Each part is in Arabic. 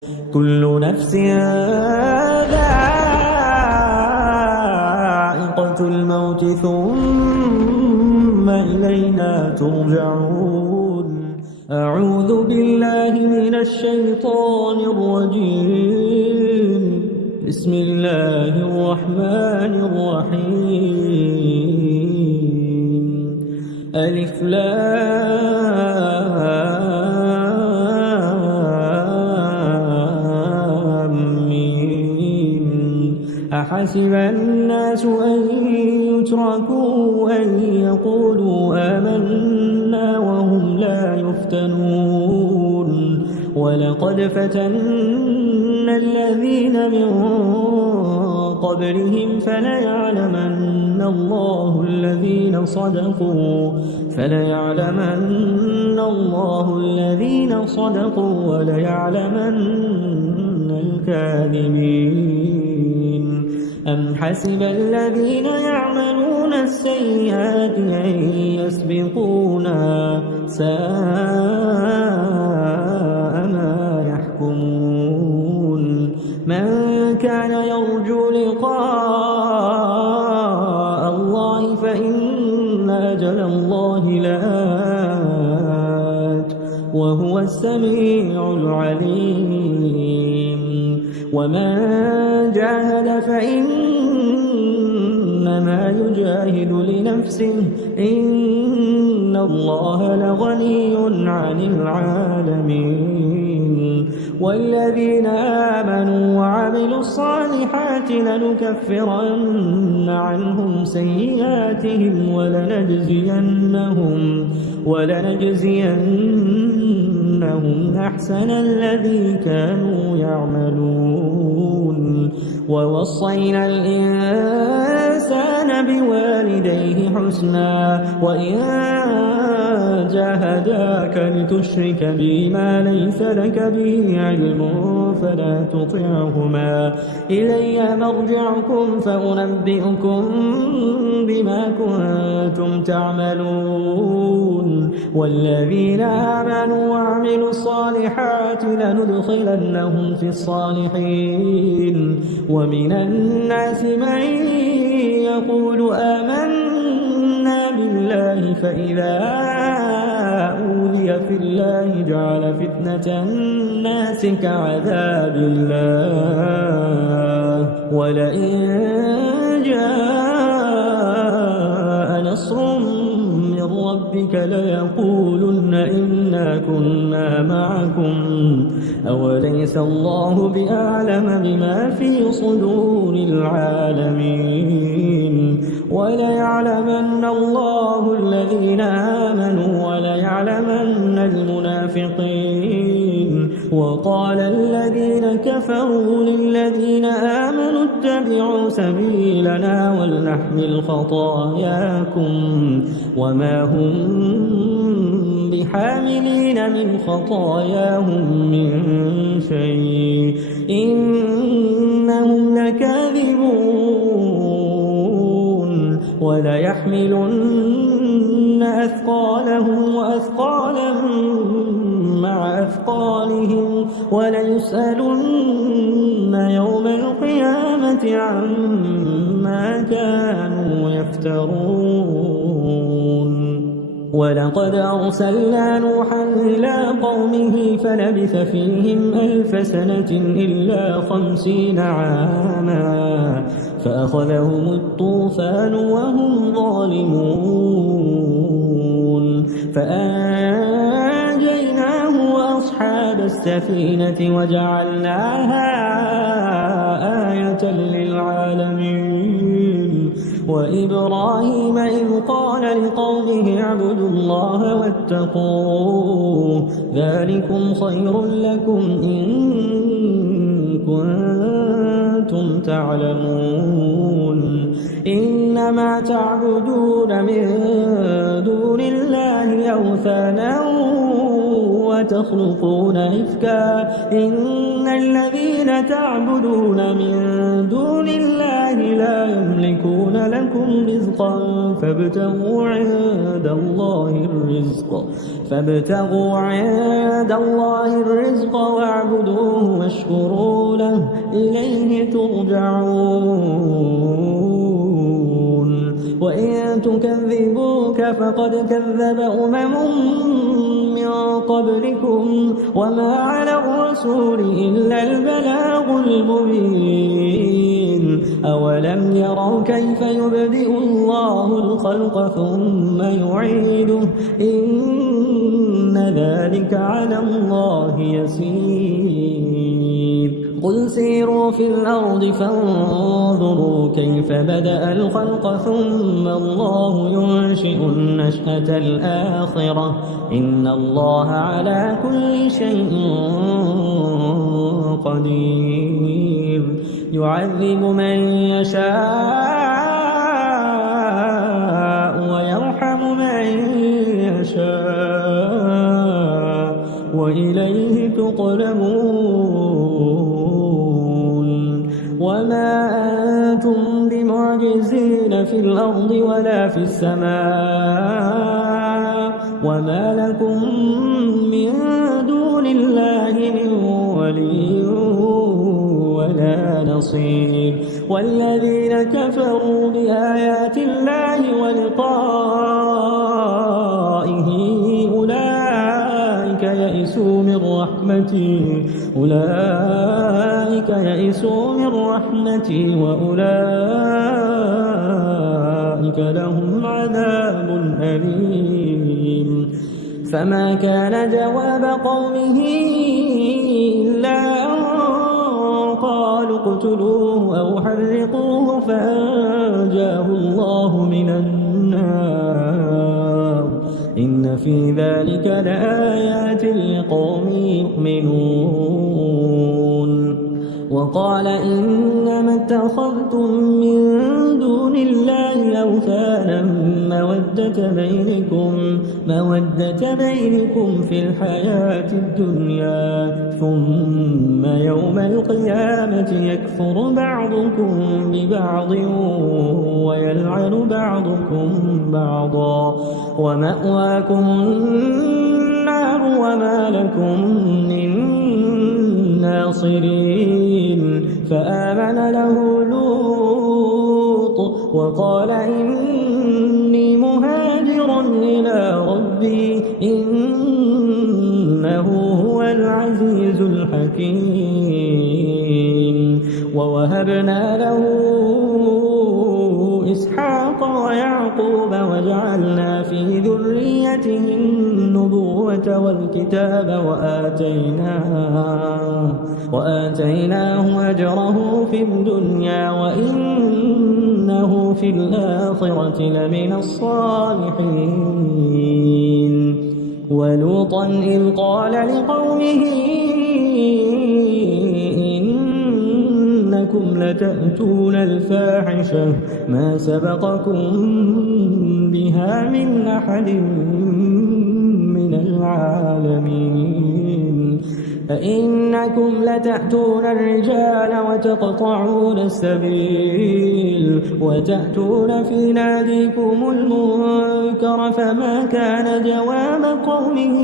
كل نفس ذائقة الموت ثم إلينا ترجعون. أعوذ بالله من الشيطان الرجيم. بسم الله الرحمن الرحيم. ألف لام ميم. أحسب الناس أن يتركوا أن يقولوا آمنا وهم لا يفتنون. ولقد فتنا الذين من قبلهم فليعلمن الله الذين صدقوا وليعلمن الكاذبين. أم حسب الذين يعملون السيئات أن يسبقونا ساء ما يحكمون. من كان يرجو لقاء الله فإن أجل الله لآت وهو السميع العليم. ومن جاهد فإنما يجاهد لنفسه إن الله لغني عن العالمين. والذين آمنوا وعملوا الصالحات لنكفرن عنهم سيئاتهم ولنجزينهم أحسن الذي كانوا يعملون. ووصينا الإنسان بوالديه حسنا وإن جاهداك لتشرك بي ما ليس لك به علم فلا تطعهما. إلي مرجعكم فأنبئكم بما كنتم تعملون. والذين آمنوا وعملوا الصالحات لندخلنهم في الصالحين. ومن الناس من يقول آمنا بالله فإذا أوذي في الله جعل فتنة الناس كعذاب الله. ولئن جاء نصر من ربك ليقولن إنا كنا معكم أوليس الله بأعلم بما في صدور العالمين. وليعلمن الله الذين آمنوا وليعلمن المنافقين. وقال الذين كفروا للذين آمنوا اتبعوا سبيلنا ولنحمل خطاياكم وما هم بحاملين من خطاياهم من شيء إنهم لكاذبون. وليحملن أثقالهم وأثقالا مع أثقالهم وليسألن يوم القيامة عما كانوا يفترون. ولقد أرسلنا نوحا إلى قومه فلبث فيهم 1000 سنة إلا 50 عاما فأخذهم الطوفان وهم ظالمون. فأنجيناه وأصحاب السفينة وجعلناها آية للعالمين. وإبراهيم إذ قال لقومه اعبدوا الله واتقوه ذلكم خير لكم إن كنتم تعلمون. إنما تعبدون من دون الله أوثانا وتخلقون إفكا إن الذين تعبدون من دون الله لا يملكون لكم رزقا فابتغوا عند الله الرزق واعبدوه واشكروا له إليه ترجعون وإن تكذبوك فقد كذب أمم من قبلكم وما على الرسول إلا البلاغ المبين أولم يروا كيف يبدئ الله الخلق ثم يعيده إن ذلك على الله يسير قل سيروا في الأرض فانظروا كيف بدأ الخلق ثم الله ينشئ النشأة الآخرة إن الله على كل شيء قدير يعذب من يشاء ويرحم من يشاء وإليه تقلبون وما أنتم بمعجزين في الأرض ولا في السماء وما لكم من دون الله من ولي ولا نصير والذين كفروا بآيات الله ولقائه أولئك يئسوا من رحمتي وأولئك لهم عذاب أليم فما كان جواب قومه إلا أن قالوا اقتلوه أو حرقوه فأنجاه الله من النار إن في ذلك لآيات لقوم يؤمنون وقال إنما اتخذتم من دون الله أوثانا مودة بينكم في الحياة الدنيا ثم يوم القيامة يكفر بعضكم ببعض ويلعن بعضكم بعضا ومأواكم النار وما لكم من ناصرين فآمن له لوط وقال إني مهاجر إلى ربي إنه هو العزيز الحكيم ووهبنا له إسحاق ويعقوب وجعلنا في ذريته النبوة والكتاب وآتيناه أجره في الدنيا وإنه في الآخرة لمن الصالحين ولوطا إذ قال لقومه إنكم لتأتون الفاحشة ما سبقكم بها من أحد من العالمين فإنكم لتأتون الرجال وتقطعون السبيل وتأتون في ناديكم المنكر فما كان جواب قومه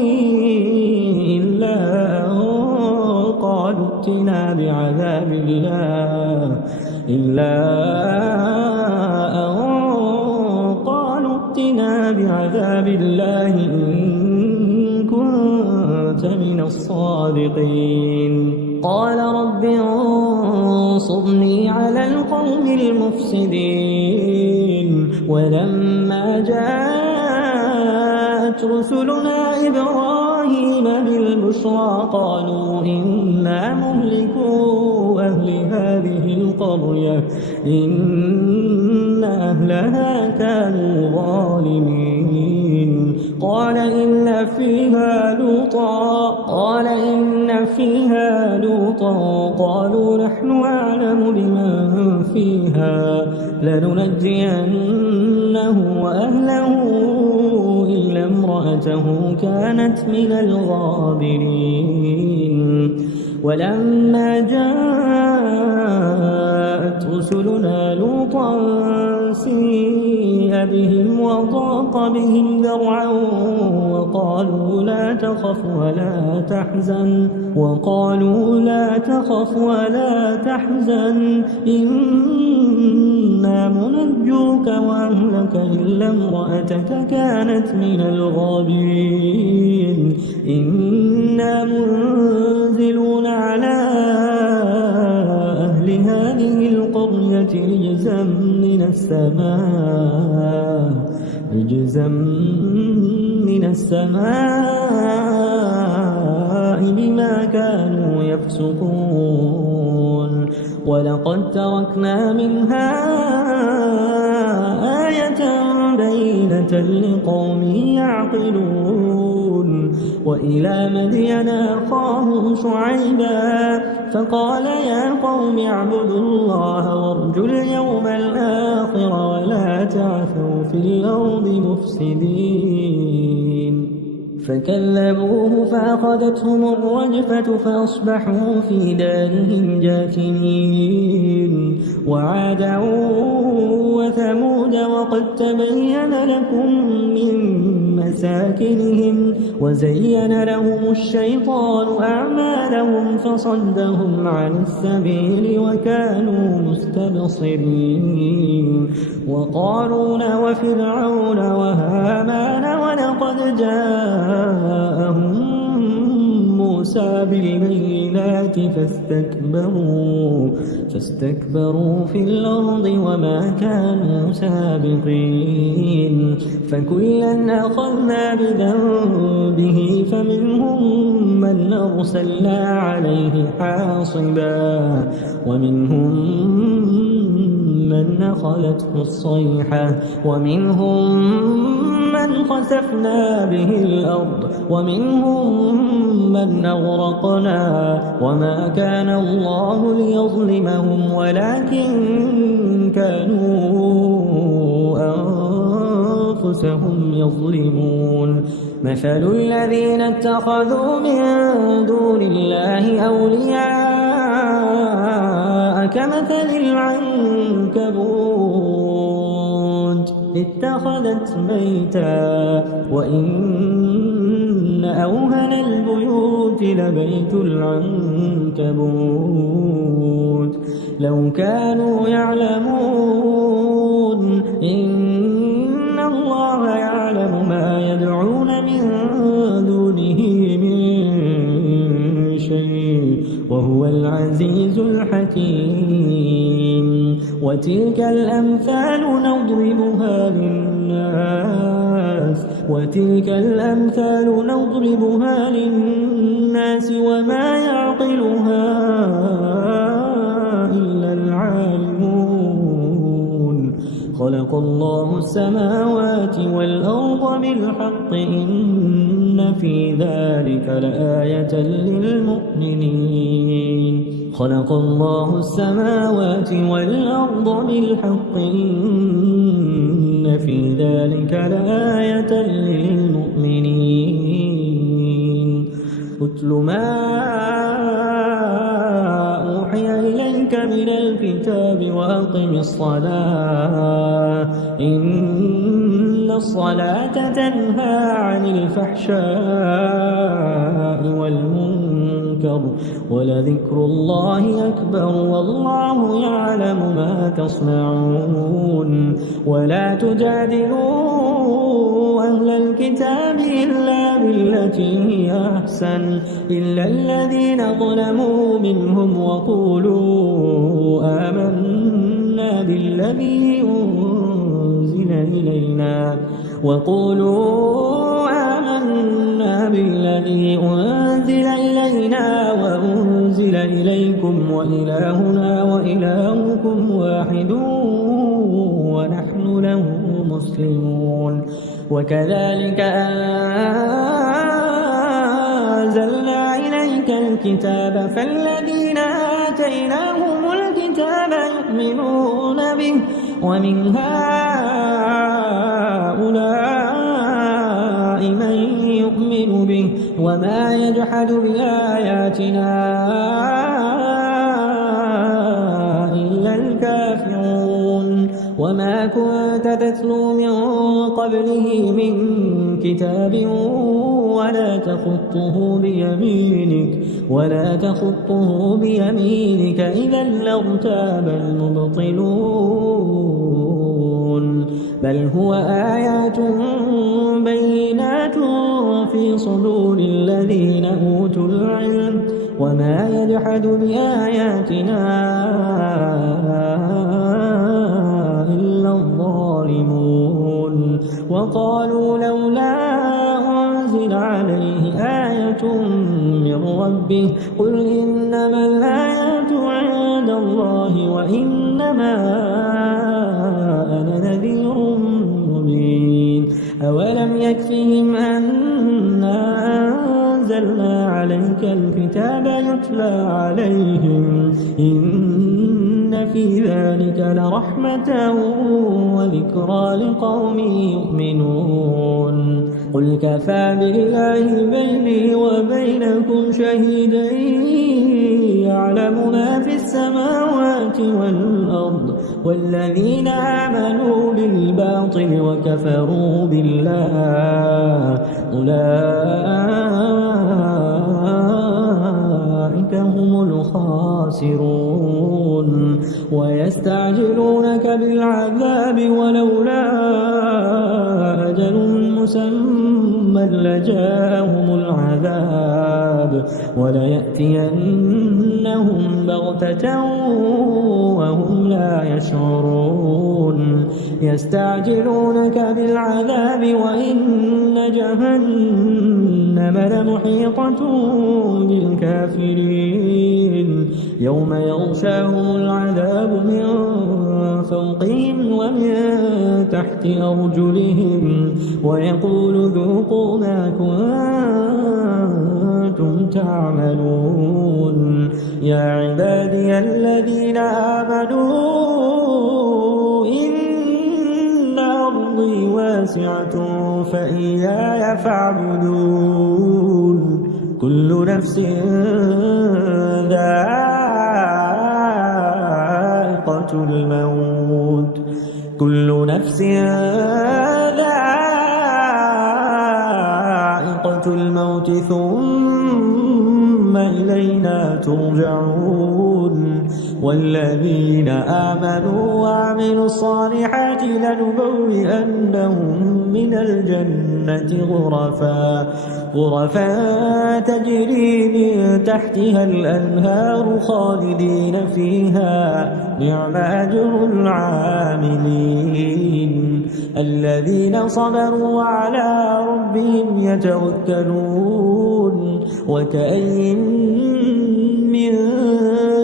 إلا أن قالوا ائتنا بعذاب الله إن كنت من الصادقين قال رب انصرني على القوم المفسدين ولما جاءت رسلنا إبراهيم بالبشرى قالوا إنا مهلكو أهل هذه القرية إن أهلها كانوا ظالمين قال إن فيها لوطا قالوا نحن أعلم بمن فيها لننجينه وأهله إلا إلا امرأته كانت من الغابرين ولما جاءت رسلنا لوطا سيء بهم وضاق بهم ذرعا وقالوا لا تخف ولا تحزن إنا منجوك وأهلك إلا امرأتك كانت من الغابرين إنا منزلون على أهل هذه القرية رجزا من السماء بما كانوا يفسقون ولقد تركنا منها آية بينة لقوم يعقلون وإلى مدين أخاهم شعيبا فقال يا قوم اعبدوا الله وارجوا اليوم الآخر ولا تعثوا في الأرض مفسدين فكذبوه فأخذتهم الرجفة فأصبحوا في دارهم جاثمين وعادا وثمود وقد تبين لكم من مساكنهم وزين لهم الشيطان أعمالهم فصدهم عن السبيل وكانوا مستبصرين وقارون وفرعون وهامان ولقد جاءهم موسى بالبينات فاستكبروا في الأرض وما كانوا سابقين فكلا أخذنا بذنبه فمنهم من أرسلنا عليه حاصبا ومنهم من أخذته الصيحة ومنهم من خسفنا به الأرض ومنهم من أغرقنا وما كان الله ليظلمهم ولكن كانوا أنفسهم يظلمون مثل الذين اتخذوا من دون الله أولياء كمثل العنكبوت اتخذت بيتا وإن أوهن البيوت لبيت العنكبوت لو كانوا يعلمون إن الله يعلم ما يدعون من دونه من شيء وهو العزيز الحكيم وتلك الأمثال نضربها للناس وما يعقلها إلا العالمون خلق الله السماوات والأرض بالحق إن في ذلك لآية للمؤمنين خلق الله السماوات والأرض بالحق إن في ذلك لآية للمؤمنين اتل ما أوحي إليك من الكتاب وأقم الصلاة إن الصلاة تنهى عن الفحشاء والمنكر ولذكر الله أكبر والله يعلم ما تصنعون ولا تجادلوا أهل الكتاب إلا بالتي هي أحسن إلا الذين ظلموا منهم وقولوا آمنا بالذي أنزل إلينا وأنزل إليكم وإلهنا وإلهكم واحد ونحن له مسلمون وكذلك أنزلنا إليك الكتاب فالذين آتيناهم الكتاب يؤمنون به ومن هؤلاء وما يجحد بآياتنا إلا الكافرون وما كنت تتلو من قبله من كتاب ولا تخطه بيمينك إذا لارتاب المبطلون بل هو آيات بينات في صدور الذين أوتوا العلم وما يجحد بآياتنا إلا الظالمون وقالوا لولا أنزل عليه آية من ربه قل إنما الآيات عند الله وإنما أنا نذير مبين أولم يكفهم أنا أنزلنا عليك الكتاب يتلى عليهم إن في ذلك لرحمة وذكرى لقوم يؤمنون قل كفى بالله بيني وبينكم شهيدا يعلم ما في السماوات والأرض والذين آمنوا بالباطل وكفروا بالله أولئك هم الخاسرون ويستعجلونك بالعذاب ولولا أجل مسمى لجاءهم العذاب وليأتينهم بغتة وهم لا يشعرون يستعجلونك بالعذاب وإن جهنم لمحيطة بالكافرين يوم يغشاهم العذاب من فوقهم ومن تحت أرجلهم ويقول ذوقوا ما كنتم تعملون يا عبادي الذين آمنوا إن أرضي واسعة فإياي فاعبدون كل نفس ذائقة الموت ثم إلينا ترجعون والذين آمنوا وعملوا الصالحات لنبوئنهم من الجنة غرفا تجري من تحتها الأنهار خالدين فيها نعم أجر العاملين الذين صبروا وعلى ربهم يتوكلون وكأين من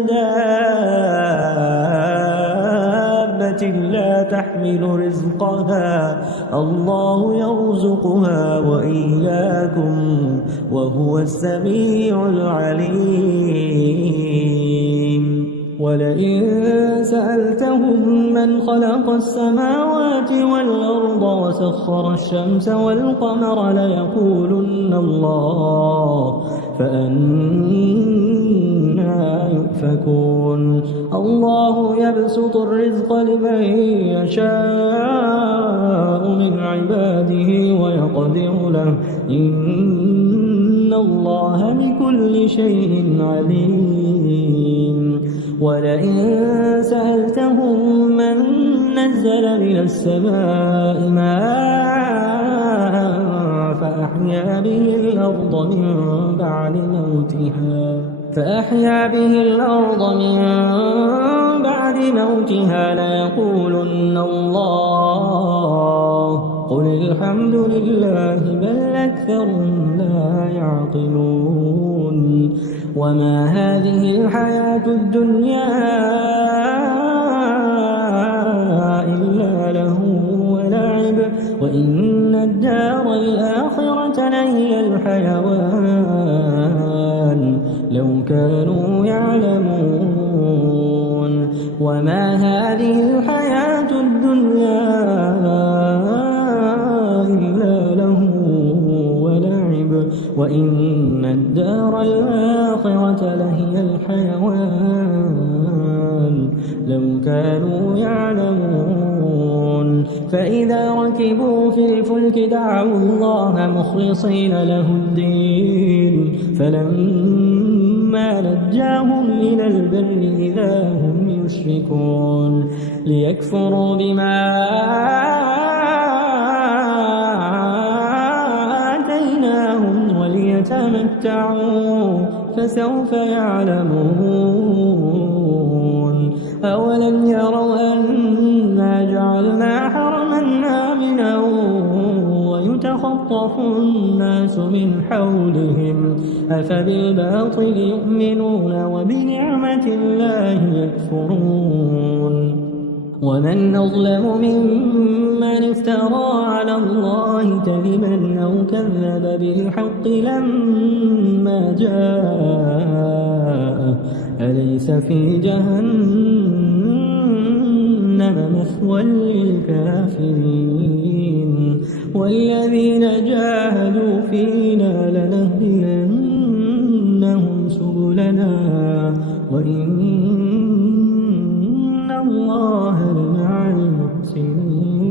دابة لا تحمل رزقها الله يرزقها وإياكم وهو السميع العليم ولئن سألتهم من خلق السماوات والأرض وسخر الشمس والقمر ليقولن الله فأنى يؤفكون الله يبسط الرزق لمن يشاء من عباده ويقدر له إن الله بكل شيء عليم ولئن سألتهم من نزل من السماء ماء فأحيا به الأرض من بعد موتها ليقولن الله قل الحمد لله بل أكثرهم لا يعقلون وما هذه الحياة الدنيا إلا له ولعب وإن الدار الآخرة لهي الحيوان لو كانوا يعلمون وما هذه الحياة الدنيا إلا له ولعب وإن الدار الآخرة لهي الحيوان لو كانوا يعلمون فإذا ركبوا في الفلك دعوا الله مخلصين له الدين فلما نجاهم إلى البر إذا هم يشركون ليكفروا بما آتيناهم وليتمتعوا فسوف يعلمون أولم يروا أنا جعلنا حرما آمنا ويتخطف الناس من حولهم أفبالباطل يؤمنون وبنعمة الله يكفرون ومن أظلم ممن افترى على الله كذبا أو كذب بالحق لما جاءه أليس في جهنم مثوى للكافرين والذين جاهدوا فينا لنهدينهم سبلنا وإن الله لمع المحسنين